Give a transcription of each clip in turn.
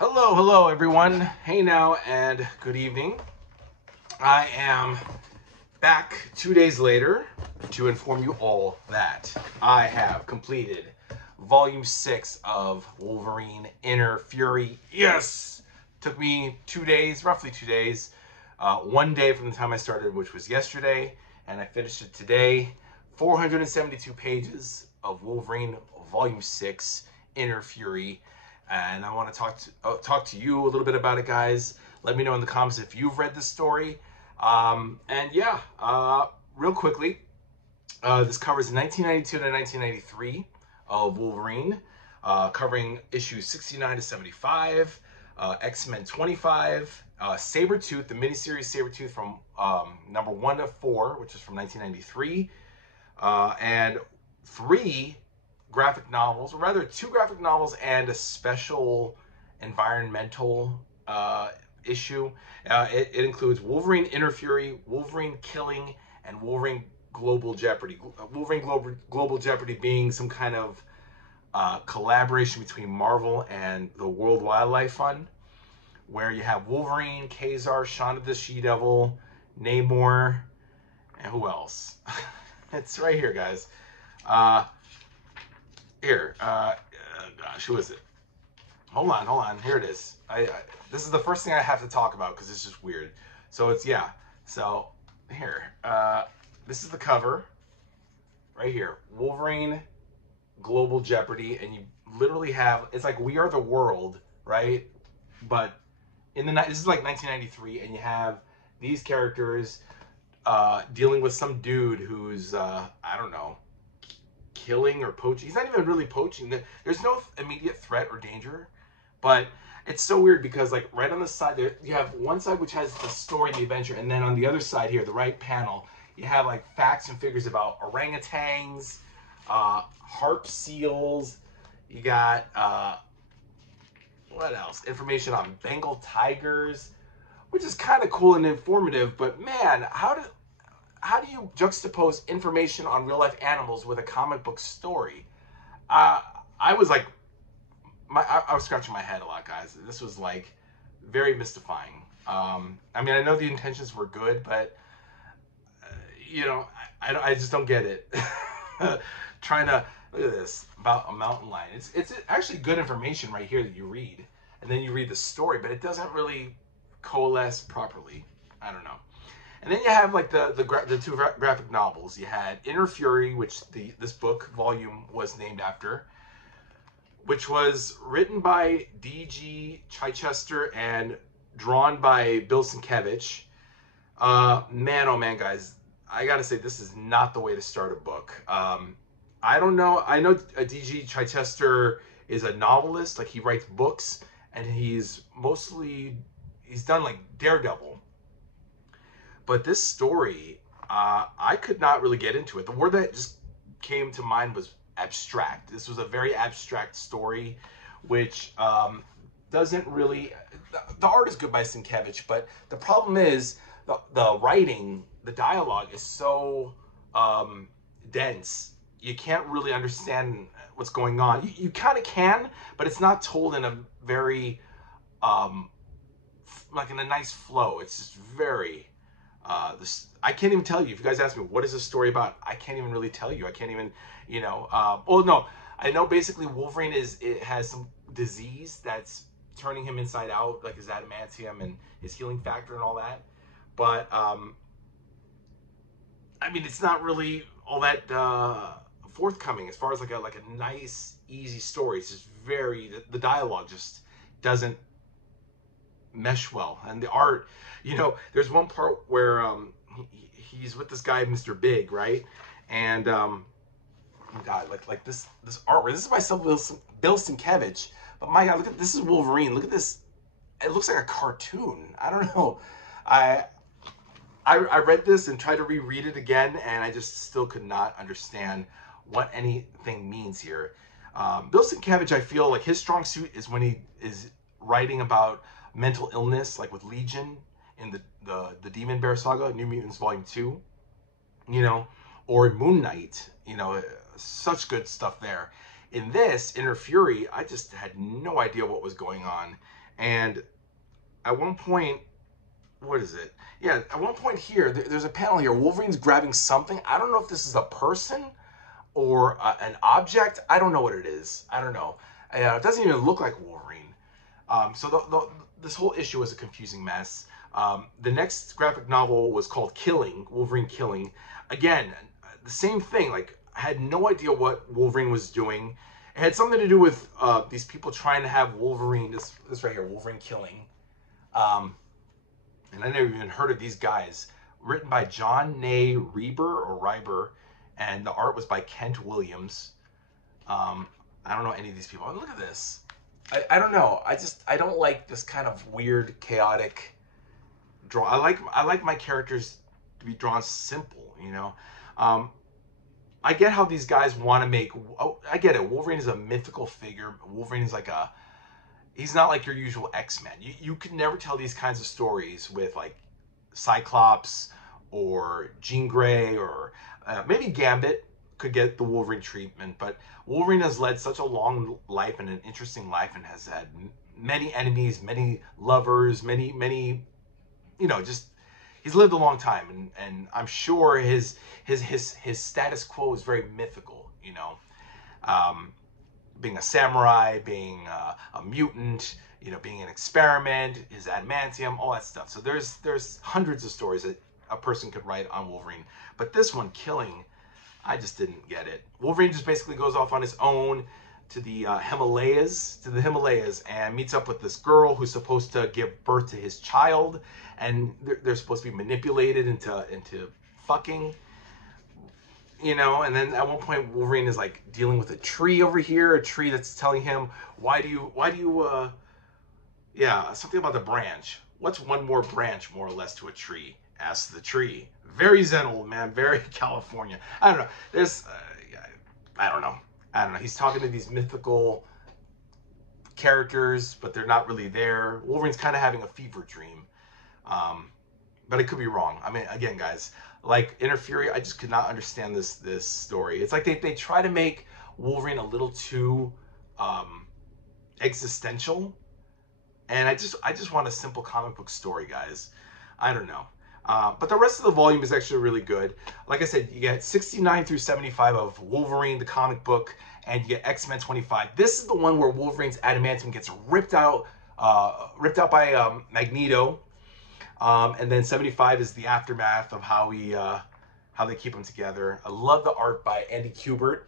Hello everyone. Hey now and good evening. I am back 2 days later to inform you all that I have completed volume 6 of Wolverine Inner Fury. Yes! Took me 2 days, roughly 2 days. 1 day from the time I started, which was yesterday, and I finished it today. 472 pages of Wolverine volume 6 Inner Fury. And I want to talk to you a little bit about it, guys. Let me know in the comments if you've read this story. Real quickly, this covers 1992 to 1993 of Wolverine, covering issues 69 to 75, X-Men 25, Sabretooth, the miniseries Sabretooth from number 1 to 4, which is from 1993, and 3 graphic novels, or rather 2 graphic novels and a special environmental issue. It includes Wolverine Inner Fury, Wolverine Killing, and Wolverine Global Jeopardy. Wolverine Global Jeopardy being some kind of collaboration between Marvel and the World Wildlife Fund, where you have Wolverine, Kazar, Shaun of the She-Devil, Namor, and who else? It's right here, guys. Gosh, who is it? Hold on. Here it is. This is the first thing I have to talk about because it's just weird. So it's, yeah. So here, this is the cover right here. Wolverine Global Jeopardy, and you literally have, it's like We Are the World, right? But this is like 1993, and you have these characters dealing with some dude who's I don't know, killing or poaching. He's not even really poaching. There's no immediate threat or danger, but it's so weird because, like, right on the side there, you have one side which has the story, the adventure, and then on the other side here, the right panel, you have like facts and figures about orangutans, harp seals. You got what else? Information on Bengal tigers, which is kind of cool and informative. But man, how do you juxtapose information on real life animals with a comic book story? I was like, I was scratching my head a lot, guys. This was like very mystifying. I mean, I know the intentions were good, but you know, I just don't get it. Trying to look at this about a mountain lion. It's actually good information right here that you read, and then you read the story, but it doesn't really coalesce properly. I don't know. And then you have like the 2 graphic novels. You had Inner Fury, which this book volume was named after, which was written by D.G. Chichester and drawn by Bill Sienkiewicz. Man, oh man, guys, I gotta say, this is not the way to start a book. I don't know. I know D.G. Chichester is a novelist. Like, he writes books, and he's done like Daredevil. But this story, I could not really get into it. The word that just came to mind was abstract. This was a very abstract story, which doesn't really... The art is good by Sienkiewicz, but the problem is the writing, the dialogue is so dense. You can't really understand what's going on. You kind of can, but it's not told in a very, like in a nice flow. It's just very... I can't even tell you. If you guys ask me, what is this story about? I can't even really tell you. I can't even, you know. Oh, no. I know basically Wolverine has some disease that's turning him inside out, like his adamantium and his healing factor and all that. But, I mean, it's not really all that forthcoming as far as like a nice, easy story. It's just very, the dialogue just doesn't mesh well, and the art, you know, there's one part where he's with this guy Mr. Big, right? And oh god, like this artwork, this is by Bill Sienkiewicz, but my god, look at this. Is Wolverine. Look at this. It looks like a cartoon. I don't know. I read this and tried to reread it again, and I just still could not understand what anything means here. Bill Sienkiewicz, I feel like his strong suit is when he is writing about mental illness, like with Legion in the Demon Bear Saga, New Mutants Volume 2, you know, or Moon Knight, you know, such good stuff there. In this, Inner Fury, I just had no idea what was going on. And at one point, what is it? Yeah, at one point here, there's a panel here. Wolverine's grabbing something. I don't know if this is a person or an object. I don't know what it is. I don't know. It doesn't even look like Wolverine. So this whole issue was a confusing mess. The next graphic novel was called Killing, Wolverine Killing. Again, the same thing. Like, I had no idea what Wolverine was doing. It had something to do with these people trying to have Wolverine, this right here, Wolverine Killing. And I never even heard of these guys. Written by John Nay Reiber, and the art was by Kent Williams. I don't know any of these people. Oh, look at this. I don't know. I don't like this kind of weird, chaotic draw. I like my characters to be drawn simple, you know. I get how these guys want to make. Oh, I get it. Wolverine is a mythical figure. Wolverine is like he's not like your usual X-Men. You could never tell these kinds of stories with like Cyclops or Jean Grey or maybe Gambit could get the Wolverine treatment, but Wolverine has led such a long life and an interesting life and has had many enemies, many lovers, many, you know, just he's lived a long time, and I'm sure his status quo is very mythical, you know. Being a samurai, being a mutant, you know, being an experiment, his adamantium, all that stuff. So there's hundreds of stories that a person could write on Wolverine. But this one, Killing, I just didn't get it. Wolverine just basically goes off on his own to the Himalayas, and meets up with this girl who's supposed to give birth to his child, and they're supposed to be manipulated into fucking. You know, and then at one point Wolverine is like dealing with a tree over here, a tree that's telling him, why do you, yeah, something about the branch. What's one more branch, more or less, to a tree? Asks the tree. Very Zen, old man, very California. I don't know. I don't know. He's talking to these mythical characters, but they're not really there. Wolverine's kind of having a fever dream. But I could be wrong. I mean, again, guys, like Inner Fury, I just could not understand this story. It's like they try to make Wolverine a little too existential, and I just want a simple comic book story, guys. I don't know. But the rest of the volume is actually really good. Like I said, you get 69 through 75 of Wolverine, the comic book, and you get X-Men 25. This is the one where Wolverine's adamantium gets ripped out by Magneto. And then 75 is the aftermath of how they keep them together. I love the art by Andy Kubert.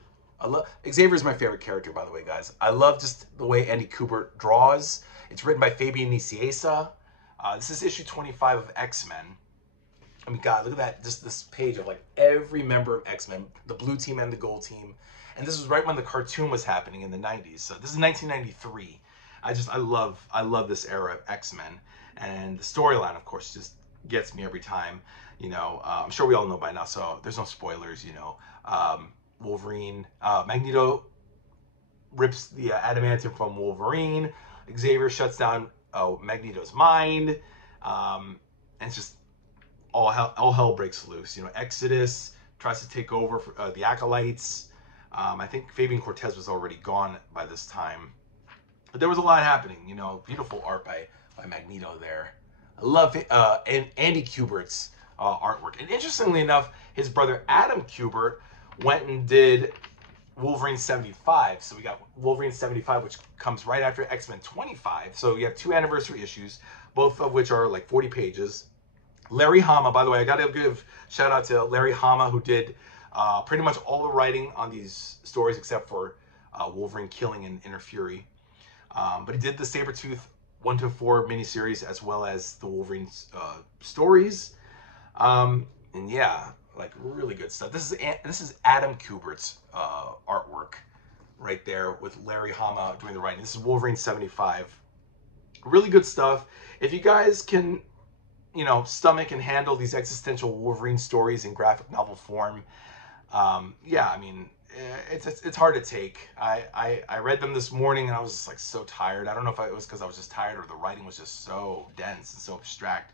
Xavier's my favorite character, by the way, guys. I love just the way Andy Kubert draws. It's written by Fabian Nicieza. This is issue 25 of X-Men. I mean, God, look at that. Just this page of like every member of X-Men, the blue team and the gold team. And this was right when the cartoon was happening in the 90s. So this is 1993. I love this era of X-Men. And the storyline, of course, just gets me every time. You know, I'm sure we all know by now, so there's no spoilers, you know. Wolverine, Magneto rips the adamantium from Wolverine. Xavier shuts down Magneto's mind. And it's just all hell breaks loose. You know, Exodus tries to take over for, the Acolytes. I think Fabian Cortez was already gone by this time. But there was a lot happening, you know. Beautiful art by Magneto there. I love Andy Kubert's artwork. And interestingly enough, his brother Adam Kubert went and did Wolverine 75. So we got Wolverine 75, which comes right after X-Men 25. So you have 2 anniversary issues, both of which are like 40 pages. Larry Hama, by the way, I got to give shout out to Larry Hama, who did pretty much all the writing on these stories except for Wolverine Killing and Inner Fury. But he did the Sabretooth 1-4 miniseries as well as the Wolverine stories. And yeah, like really good stuff. This is Adam Kubert's artwork right there with Larry Hama doing the writing. This is Wolverine 75. Really good stuff. If you guys can, you know, stomach and handle these existential Wolverine stories in graphic novel form, yeah, I mean, it's hard to take. I read them this morning and I was just like so tired. I don't know if it was because I was just tired or the writing was just so dense and so abstract.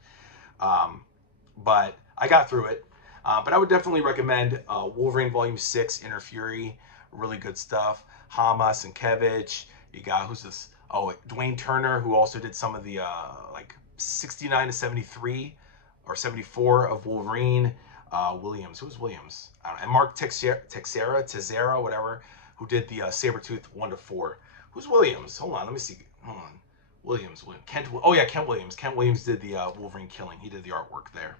But I got through it. But I would definitely recommend Wolverine Volume 6, Inner Fury. Really good stuff. Hama, Sienkiewicz. You got, who's this? Oh, Dwayne Turner, who also did some of the like 69 to 73 or 74 of Wolverine. Williams, who's Williams? I don't know. And Mark Texera, whatever, who did the Sabretooth 1 to 4. Who's Williams? Hold on, let me see. Hold on. Williams. Kent. Oh yeah, Kent Williams. Kent Williams did the Wolverine Killing. He did the artwork there.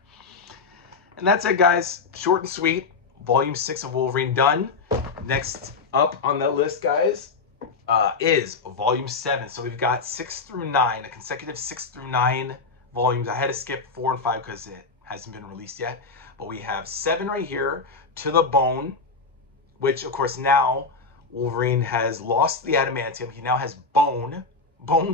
And that's it, guys. Short and sweet. Volume 6 of Wolverine done. Next up on that list, guys, is Volume 7. So we've got 6 through 9, a consecutive 6 through 9 volumes. I had to skip 4 and 5 because it hasn't been released yet. But we have 7 right here, To the Bone, which, of course, now Wolverine has lost the adamantium. He now has bone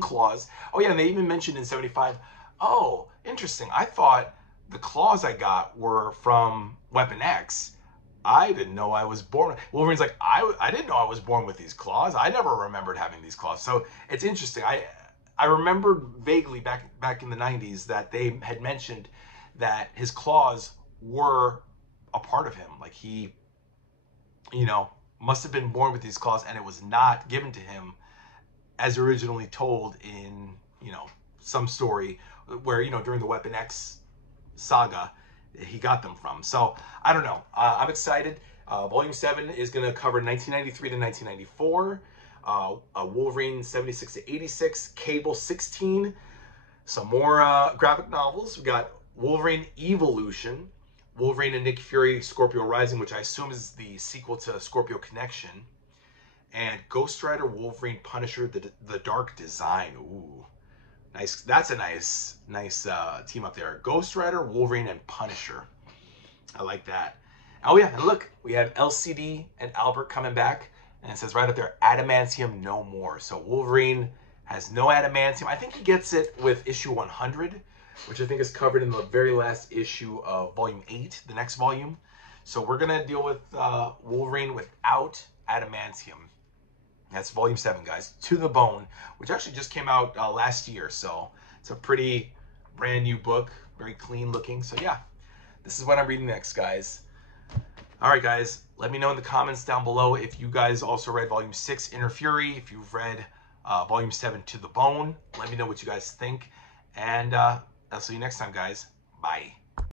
claws. Oh, yeah, and they even mentioned in 75, oh, interesting. I thought the claws I got were from Weapon X. I didn't know I was born. Wolverine's like, I didn't know I was born with these claws. I never remembered having these claws. So it's interesting. I remembered vaguely back in the 90s that they had mentioned that his claws were a part of him. Like he, you know, must have been born with these claws, and it was not given to him as originally told in, you know, some story where, you know, during the Weapon X saga, he got them from. So I don't know. I'm excited. Volume 7 is going to cover 1993 to 1994, Wolverine 76 to 86, Cable 16, some more graphic novels. We got Wolverine Evolution, Wolverine and Nick Fury Scorpio Rising, which I assume is the sequel to Scorpio Connection, and Ghost Rider Wolverine Punisher the Dark Design. Ooh. Nice. That's a nice team up there. Ghost Rider, Wolverine, and Punisher. I like that. Oh yeah, and look, we have LCD and Albert coming back, and it says right up there, adamantium no more. So Wolverine has no adamantium. I think he gets it with issue 100, which I think is covered in the very last issue of volume 8, the next volume. So we're gonna deal with Wolverine without adamantium. That's volume 7, guys. To the Bone, which actually just came out last year. So it's a pretty brand new book, very clean looking. So yeah, this is what I'm reading next, guys. All right, guys, let me know in the comments down below if you guys also read volume 6, Inner Fury, if you've read volume 7, To the Bone. Let me know what you guys think. And I'll see you next time, guys. Bye.